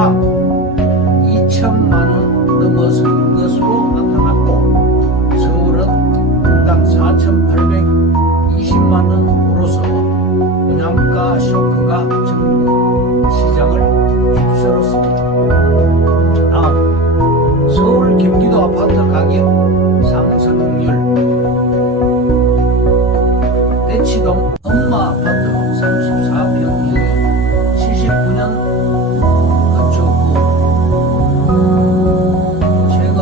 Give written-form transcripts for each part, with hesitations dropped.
인당 2천만원 넘어선 것으로 나타났고, 서울은 인당 4,820만원으로서 분양가 쇼크가 전국 시장을 휩쓸었습니다. 다음, 서울 경기도 아파트 가격 상승률. 대치동 엄마 아파트 34평형이 79년 건축 후 최근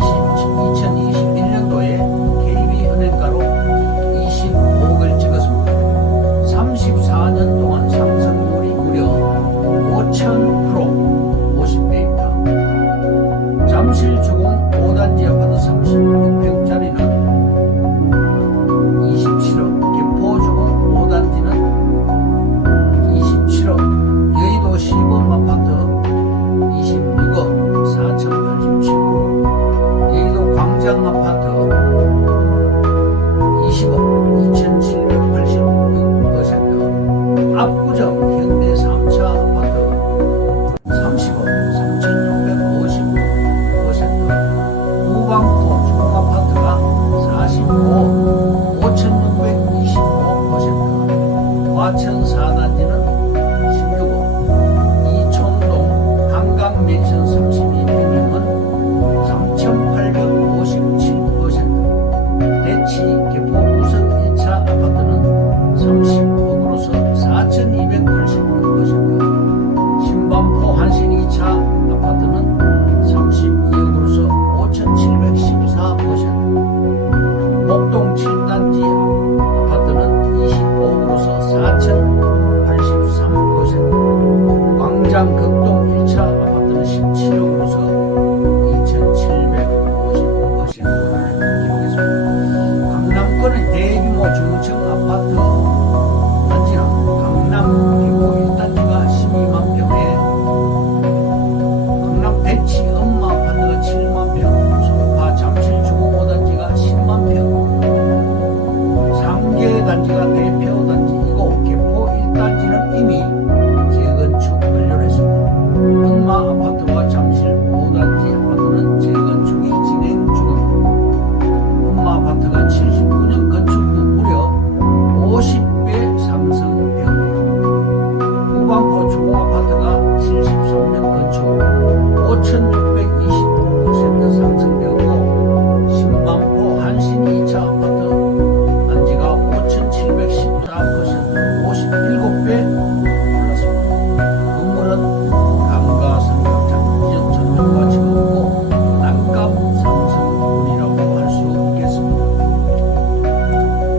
2021년도에 KB은행가로 25억을 찍었습니다. 34년 동안 상승률이 무려 5,000%, 50배입니다. 잠실 주공 5단지 아파트 36평짜리는 27억, 개포 주공 5단지는 27억, 여의도 시범 아파트 26억 4,087%, 여의도 광장 아파트 20억 2,786%, 압구정 현대 3차 아파트 30억 3,650%, 무방포 중아파트가 45억 5,625%, 과천 4단지는 16억, 이촌동 한강맨션 32평형은 3,857%, 대치 개포 우선 1차 아파트는 30억으로서 4,286%, 신반포 한신 2차 아파트는 32억으로서 5,714%, 목동 7단지 아파트는 25억으로서 4,083%, 광장 극동 1차 아파트는 17억으로서 2,750%를 기록했습니다. 강남권의 대규모 중층 아파트 단지는 강남 개포 1단지가 12만 평에, 강남 대치 엄마 아파트가 7만 평, 송파 잠실 주공 5단지가 10만 평, 상계 단지가 대표 단지이고 개포 1단지는 이미 재건축 완료를 했습니다. 엄마 아파트와 잠실 5단지 아파트는 재건축이 진행 중입니다. 엄마 아파트가 79년 건축 후 무려 50배 상승 배우네요. 무방포 주공 아파트가 73년 건축 후 5,625% 상승되었고, 신반포 한신 2차 아파트 단지가 5,714%, 57배 올랐습니다. 건물은 감가상각자 지역 전용과 지었고 땅값 상승분이라고 할 수 있겠습니다.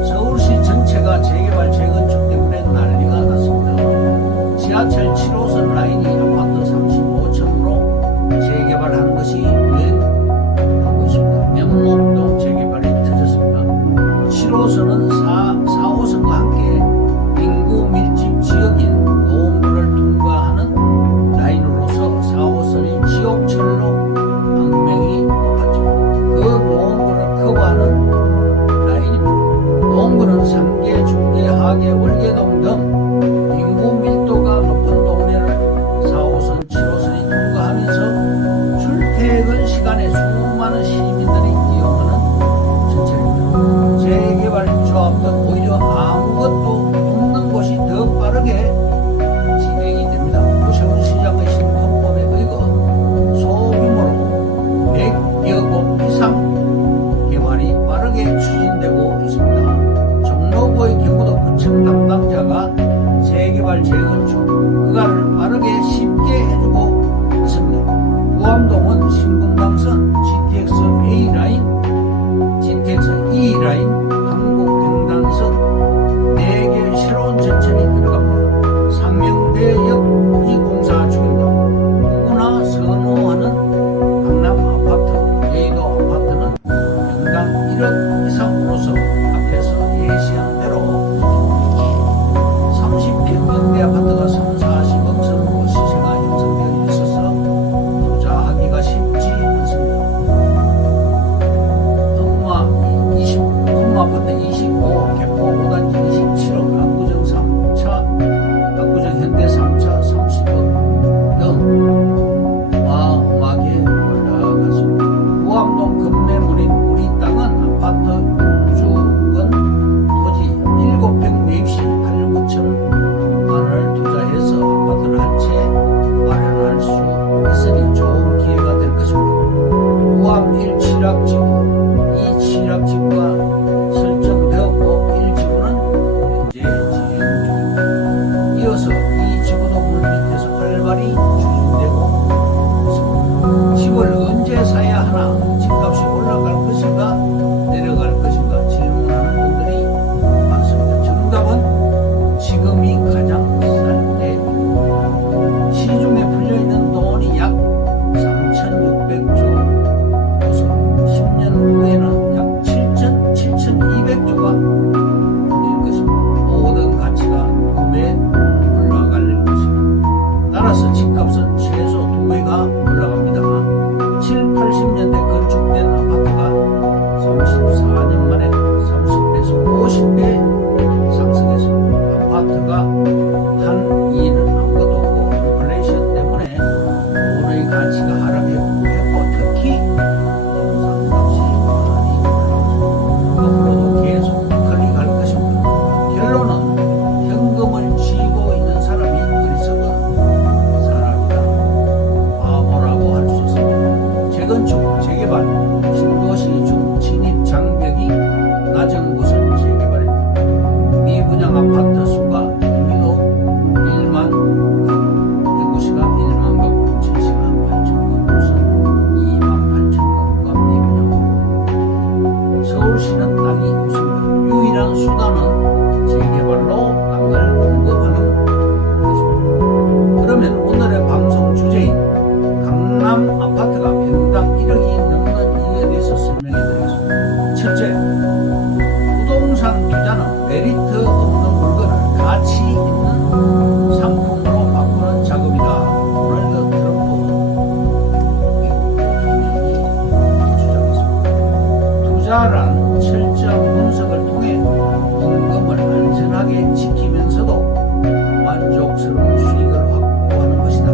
서울시 전체가 재개발 재건축 때문에 난리가 났습니다. 지하철 7호선 라인이 아파트 35층으로 재개발하는 것이 유행하고 있습니다. 면목동 재개발이 터졌습니다. 7호선은 4호선과 함께 인구 밀집 지역인 노원구를 통과하는 라인으로서 4호선이 지옥철로 악명이 높았죠. 그 노원구를 커버하는 라인입니다. 노원구는 상계, 중계, 하계, 월계동 등 인구 밀도가 높은 동네를 4호선, 7호선이 통과하면서 출퇴근 시간에 수많은 시민들이 이용하는 전철입니다. 재개발 조합은 오히려 아무것도 없는 곳이 더 빠르게 진행이 됩니다. 오세훈 시장의 신헌법에 의거 소규모로 100여 곳 이상 개발이 빠르게 추진되고 있습니다. 종로구의 경우도 구청 담당자가 가치 있는 상품으로 바꾸는 작업이다. 도널드 트럼프 미국 대통령이 주장했습니다. 투자란 철저한 분석을 통해 임금을 안전하게 지키면서도 만족스러운 수익을 확보하는 것이다.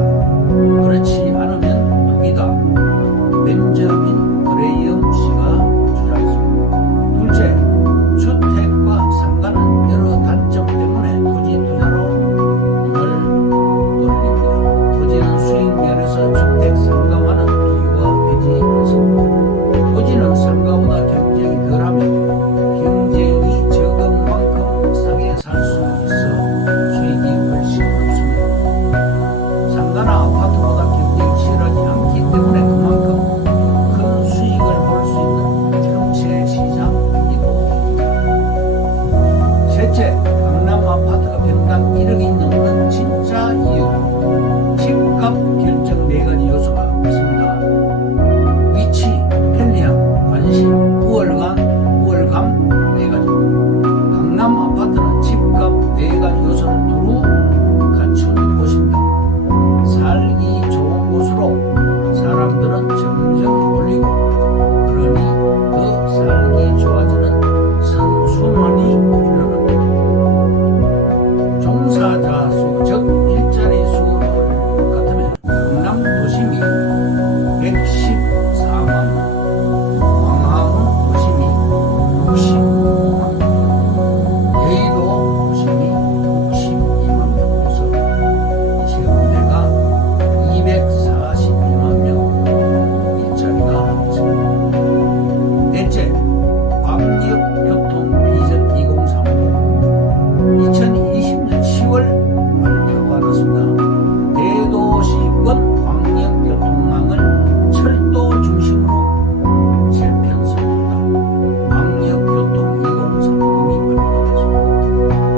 그렇지 않으면 독이다. 벤저민 그레이엄 씨가 주장했습니다. 둘째, 주택과 상가는 여러 단점 때문에 토지 투자로 문을 돌립니다. 토지는 수익 면에서 주택 상가와는 비교가 되지 않습니다. 토지는 상가보다 경쟁이 덜하며 경쟁이 적은 만큼 싸게 살 수 있어 수익이 훨씬 높습니다. 상가나 아파트보다 경쟁이 치열하지 않기 때문에 그만큼 큰 수익을 볼 수 있는 전체 시장이기도 합니다. 셋째, 강남 아파트가 평당 1억이 넘는 진짜 이유. 집값 결정 4가지 요소가 있습니다. 위치, 편리함, 관심, 우월감 4가지. 강남 아파트는 집값 4가지 요소를 두루 갖춘 곳입니다. 살기 좋은 곳으로 사람들은 점점 몰리고, 그러니 더 살기 좋아지는 선순환이 일어납니다. 종사자 수, 즉 일자리 수를 같으면 강남 도심이 114만 명, 광화문 도심이 65만 명, 여의도 도심이 62만 명으로서 이 세 군데가 241만 명 일자리가 있습니다. 넷째, 광역교통 비전 2030 2020년 10월 발표가 났습니다. 대도시권 광역교통망을 철도 중심으로 재편성한다. 광역교통 2030이 발표가 됐습니다.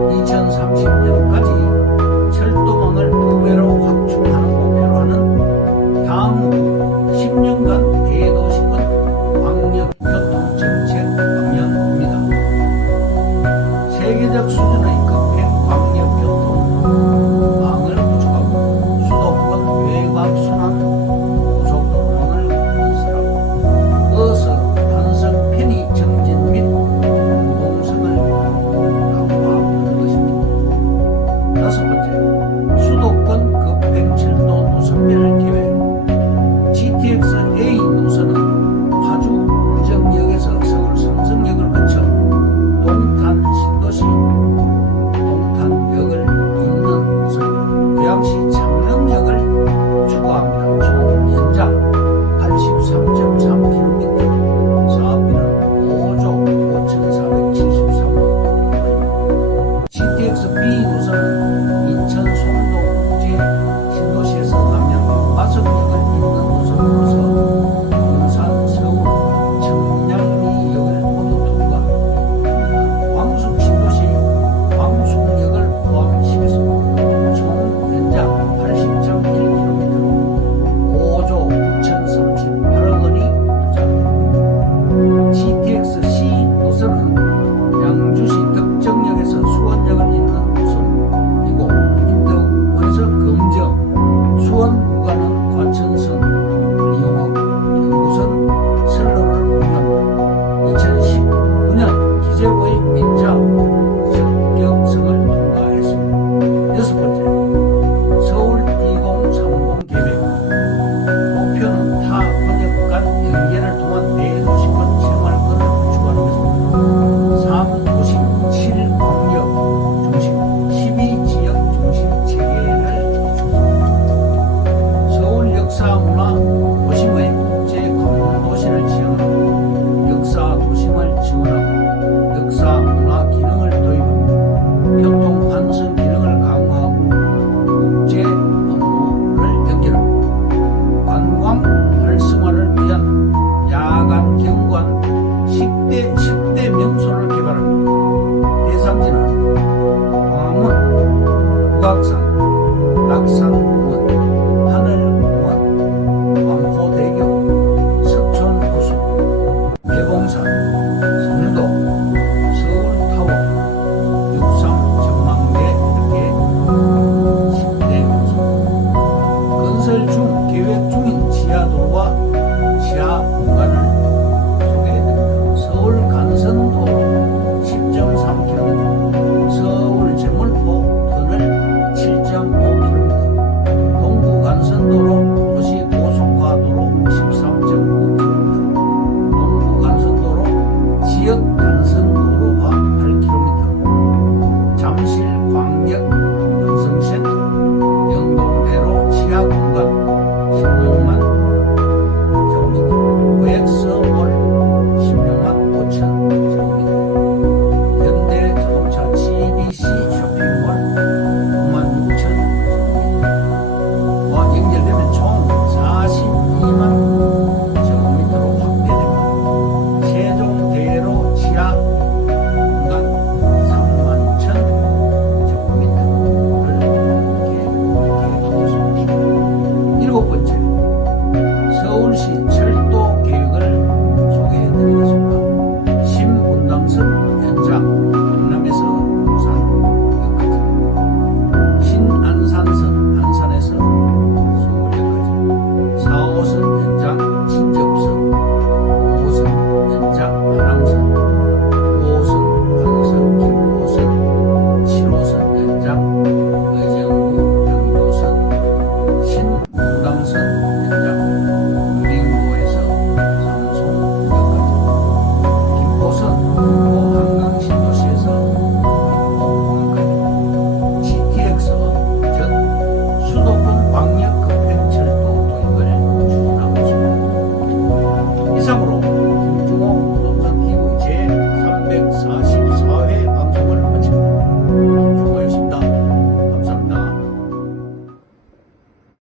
2030년까지 철도망을 2배로 확충하는 목표로 하는 향후 10년간 대도시권 광역교통 정책 방향입니다. 세계적 수준의 급행 광역교통망을 구축하고 수도권 외곽순환 고속도로망을 건설하고 버스 편성 편의 정진 및 공동성을 강화하는 것입니다. 다섯 번째, 수도권 급행 철도 노선별 계획. GTX A 노선은 파주 운정역에서 서울 삼성역을 거쳐 동탄 신도시 동탄역을 잇는 노선입니다. 고양시 창릉역을 추가합니다. 총 연장 83.3km, 사업비는 5조 5,473억 원입니다. GTX B 노선은 인천 송도국제 신도시에서 남양 마석역을 잇는 노선으로서 용산, 서울, 청량리역을 모두 통과합니다. 광숙 신도시 광숙역을 포함시켰습니다. 총 연장 80.1km로 5조 9,038억 원이 투자됩니다. GTX C 노선은 양주시 덕정역에서 수원역을 잇는 노선이고, 인덕원에서 금정, 수원 구간은 과천선을 이용하고 경부선 선로를 공유합니다. 2019년 기재부의 민자 적격성을 통과했습니다. 여섯 번째, 서울 2030 계획. 목표는 타 권역 간 연계를 통한 대도시권 생활권을 구축하는 것입니다. 3도심 7광역 중심 12지역 중심 체계를 구축합니다. 서울 역사문화 도심의 국제 관문 도시를 지향하고 역사 도심을 지원하고 역사 문화 기능을 도입합니다. 교통 환승 기능을 강화하고 국제 업무를 연결합니다. 관광 활성화를 위한 야간 경관 10대 명소를 개발합니다. 대상지는 광화문, 북악산, 낙산공원, 하늘공원, 왕포대교, 석촌호수, 대봉산, 성도, 서울타워, 63전망대 여-